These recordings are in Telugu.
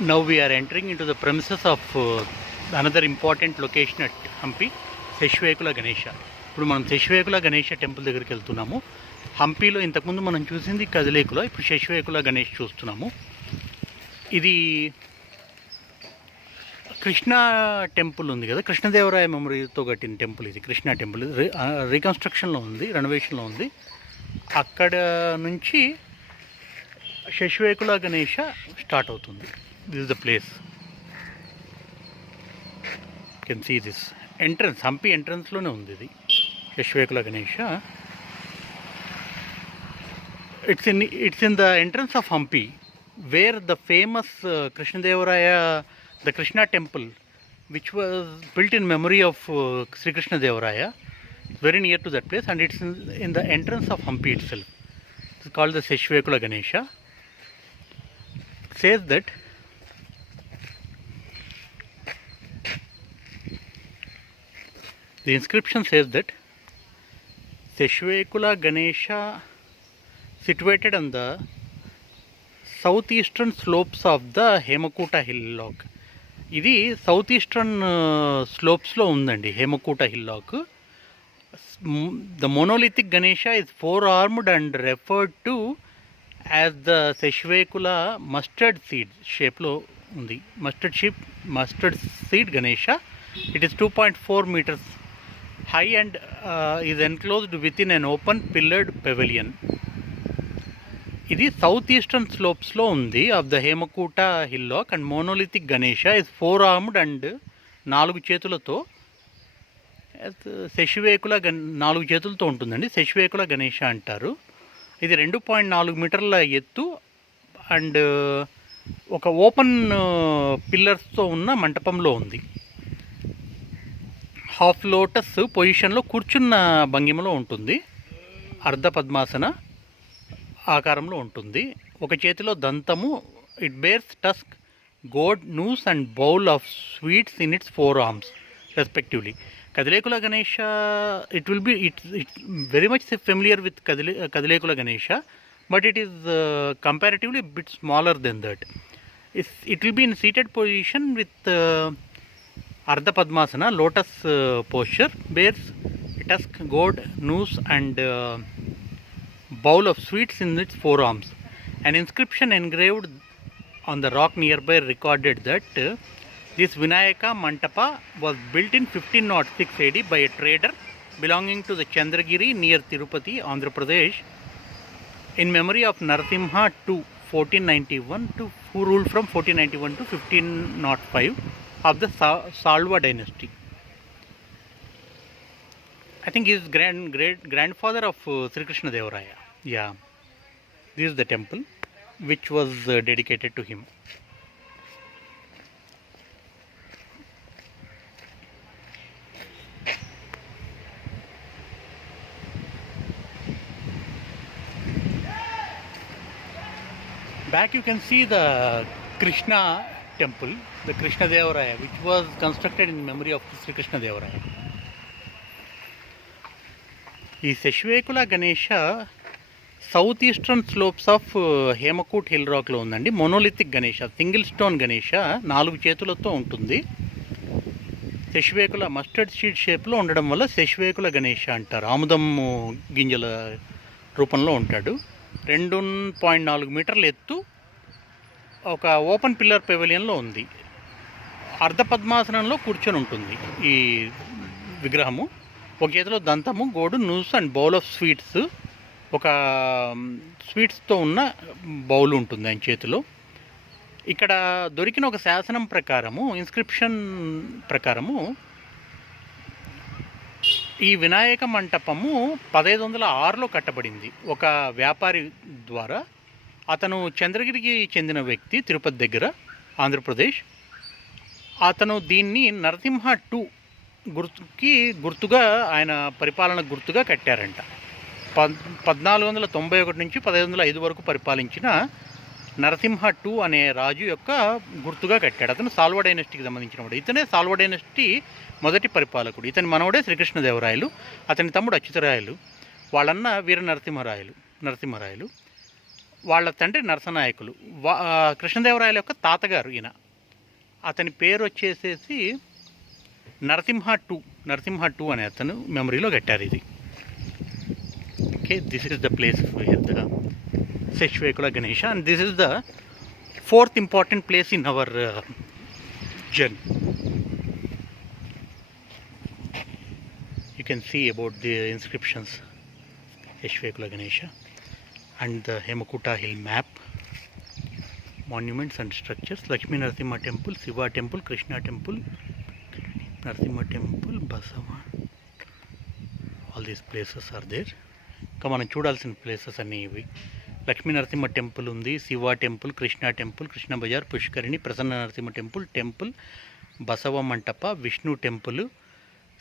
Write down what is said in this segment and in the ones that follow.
Now we are entering into the premises of another important location at Hampi, శశివేకుల Ganesha. ఇప్పుడు మనం శశివేకుల గణేష టెంపుల్ దగ్గరికి వెళ్తున్నాము. హంపీలో ఇంతకుముందు మనం చూసింది కదిలేకులో, ఇప్పుడు శశివేకుల గణేష్ చూస్తున్నాము. ఇది కృష్ణా టెంపుల్ ఉంది కదా, కృష్ణదేవరాయ మెమరీతో కట్టిన టెంపుల్. ఇది కృష్ణా టెంపుల్ రీకన్స్ట్రక్షన్లో ఉంది, రెనోవేషన్లో ఉంది. అక్కడ నుంచి శశివేకుల గణేష స్టార్ట్ అవుతుంది. This is the place. Can see this entrance, Hampi ఎంట్రన్స్లోనే ఉంది ఇది Sasivekalu Ganesha. It's in the entrance of Hampi where the famous Krishnadevaraya, the Krishna temple, which was built in memory of Sri Krishnadevaraya, very near to that place, and it's in the entrance of Hampi itself. It's called the Seshivekula Ganesha. It says that the inscription says that Seshivekula Ganesha situated on the southeastern slopes of the Hemakuta hillock. ఇది సౌత్ ఈస్టర్న్ స్లోప్స్లో ఉందండి Hemakuta hillock. The monolithic Ganesha is 4-armed and referred to as the Sasivekalu mustard seed షేప్లో ఉంది. Mustard seed Ganesha. It is 2.4 meters high and is enclosed within an open pillared pavilion. ఇది సౌత్ ఈస్టర్న్ స్లోప్స్లో ఉంది of the Hemakuta hillock. And monolithic Ganesha is 4-armed and 4 చేతులతో. శశివేకుల 4 చేతులతో ఉంటుందండి, శశివేకుల గణేష అంటారు. ఇది 2.4 మీటర్ల ఎత్తు అండ్ ఒక ఓపెన్ పిల్లర్స్తో ఉన్న మంటపంలో ఉంది. హాఫ్ లోటస్ పొజిషన్లో కూర్చున్న భంగిమలో ఉంటుంది. అర్ధ పద్మాసన ఆకారంలో ఉంటుంది. ఒక చేతిలో దంతము. It bears tusk, goad, noose and bowl of sweets in its 4 arms respectively. Kadalekalu Ganesha, it will be it's very much familiar with Kadalekalu Ganesha, but it is comparatively bit smaller than that. It will be in seated position with ardha padmasana lotus posture, bears tusk, goad, noose and bowl of sweets in its 4 arms. An inscription engraved on the rock nearby recorded that this Vinayaka Mantapa was built in 1506 AD by a trader belonging to the Chandragiri near Tirupati, Andhra Pradesh, in memory of Narasimha II, 1491 to who ruled from 1491 to 1505 of the Salva dynasty. I think he is grandfather of Sri Krishnadevaraya. Yeah, this is the temple which was dedicated to him. Back you can see the Krishna temple, the Krishnadevaraya, which was constructed in memory of Sri Krishnadevaraya. ఈ Sasivekalu Ganesha south eastern slopes of Hemakuta hill రాక్లో ఉందండి. Monolithic Ganesha, single stone Ganesha, 4 చేతులతో ఉంటుంది. శశివేకుల మస్టర్డ్ సీడ్ షేప్లో ఉండడం వల్ల శశివేకుల గణేష అంటారు. ఆముదం గింజల రూపంలో ఉంటాడు. 2.4 మీటర్ల ఎత్తు, ఒక ఓపెన్ పిల్లర్ పెవిలియన్లో ఉంది. అర్ధ పద్మాసనంలో కూర్చొని ఉంటుంది ఈ విగ్రహము. ఒక చేతిలో దంతము, గోడు, నూస్ అండ్ బౌల్ ఆఫ్ స్వీట్స్, ఒక స్వీట్స్తో ఉన్న బౌల్ ఉంటుంది ఆయన చేతిలో. ఇక్కడ దొరికిన ఒక శాసనం ప్రకారము, ఇన్స్క్రిప్షన్ ప్రకారము, ఈ వినాయక మంటపము 1506లో కట్టబడింది ఒక వ్యాపారి ద్వారా. అతను చంద్రగిరికి చెందిన వ్యక్తి, తిరుపతి దగ్గర, ఆంధ్రప్రదేశ్. అతను దీన్ని నరసింహ II గుర్తుగా ఆయన పరిపాలన గుర్తుగా కట్టారంట. 1491 నుంచి 1505 వరకు పరిపాలించిన నరసింహ II అనే రాజు యొక్క గుర్తుగా కట్టాడు. అతను సాల్వ డైనస్టీకి సంబంధించినవాడు. ఇతనే సాల్వ డైనస్టీ మొదటి పరిపాలకుడు. ఇతని మనవడే శ్రీకృష్ణదేవరాయలు, అతని తమ్ముడు అచ్యుతరాయలు, వాళ్ళన్న వీర నరసింహరాయలు. వాళ్ళ తండ్రి నరసనాయకులు. కృష్ణదేవరాయల యొక్క తాతగారు ఈయన. అతని పేరు వచ్చేసేసి నరసింహ టూ అనే అతను మెమరీలో కట్టారు ఇది. Okay, this is the place with the Sasivekalu Ganesha, and this is the fourth important place in our journey. You can see about the inscriptions, Sheshvekula Ganesha, and the Hemakuta Hill map, monuments and structures, Lakshmi Narasimha Temple, Shiva Temple, Krishna Temple, Narasimha Temple, Basava. All these places are there. Come on, చూడాల్సిన ప్లేసెస్ అన్నీ ఇవి. లక్ష్మీ నరసింహ టెంపుల్ ఉంది, Shiva temple, Krishna temple, Krishna bazaar, Pushkarini, Prasanna Narasimha temple, Basava Mantapa, Vishnu temple,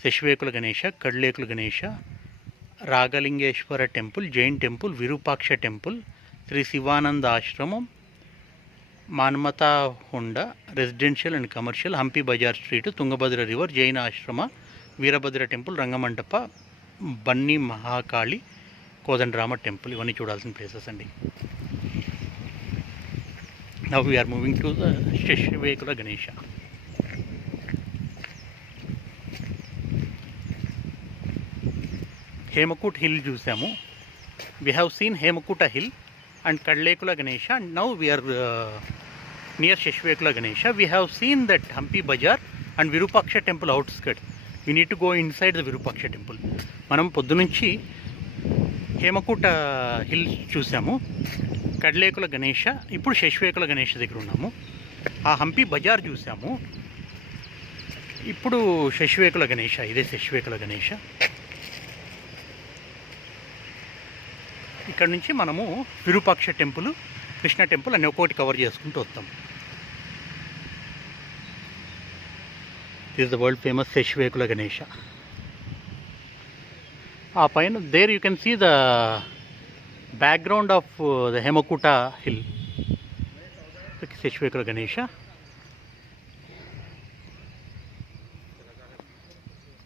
Sasivekalu Ganesha, Kadalekalu Ganesha, Ragalingeshwara temple, Jain temple, Virupaksha temple, Sri Shivananda ఆశ్రమం, Manmatha Honda residential and commercial, Hampi bazaar street, Tungabhadra river, Jaina Ashrama, Veerabhadra temple, Rangamantapa, Banni Mahakali, Kodandarama temple. ఇవన్నీ చూడాల్సిన ప్లేసెస్ అండి. Now we are moving to the Sasivekalu Ganesha. Hemakuta hill చూసాము. We have seen Hemakuta hill and Kadalekalu Ganesha, and now we are near Sasivekalu Ganesha. We have seen that Hampi bazaar and Virupaksha temple outskirt. We need to go inside the Virupaksha temple. మనం పొద్దునుంచి హేమకూట హిల్ చూసాము, కడ్లేకుల గణేష, ఇప్పుడు శశివేకుల గణేష దగ్గర ఉన్నాము. ఆ హంపి బజార్ చూసాము, ఇప్పుడు శశివేకుల గణేష. ఇదే శశివేకుల గణేష. ఇక్కడ నుంచి మనము విరూపాక్ష టెంపుల్, కృష్ణ టెంపుల్ అన్ని ఒక్కొక్కటి కవర్ చేసుకుంటూ వస్తాం. This is the world famous Sasivekalu Ganesha. ఆ పైన there you can see the background of the Hemakuta hill, Sasivekalu Ganesha.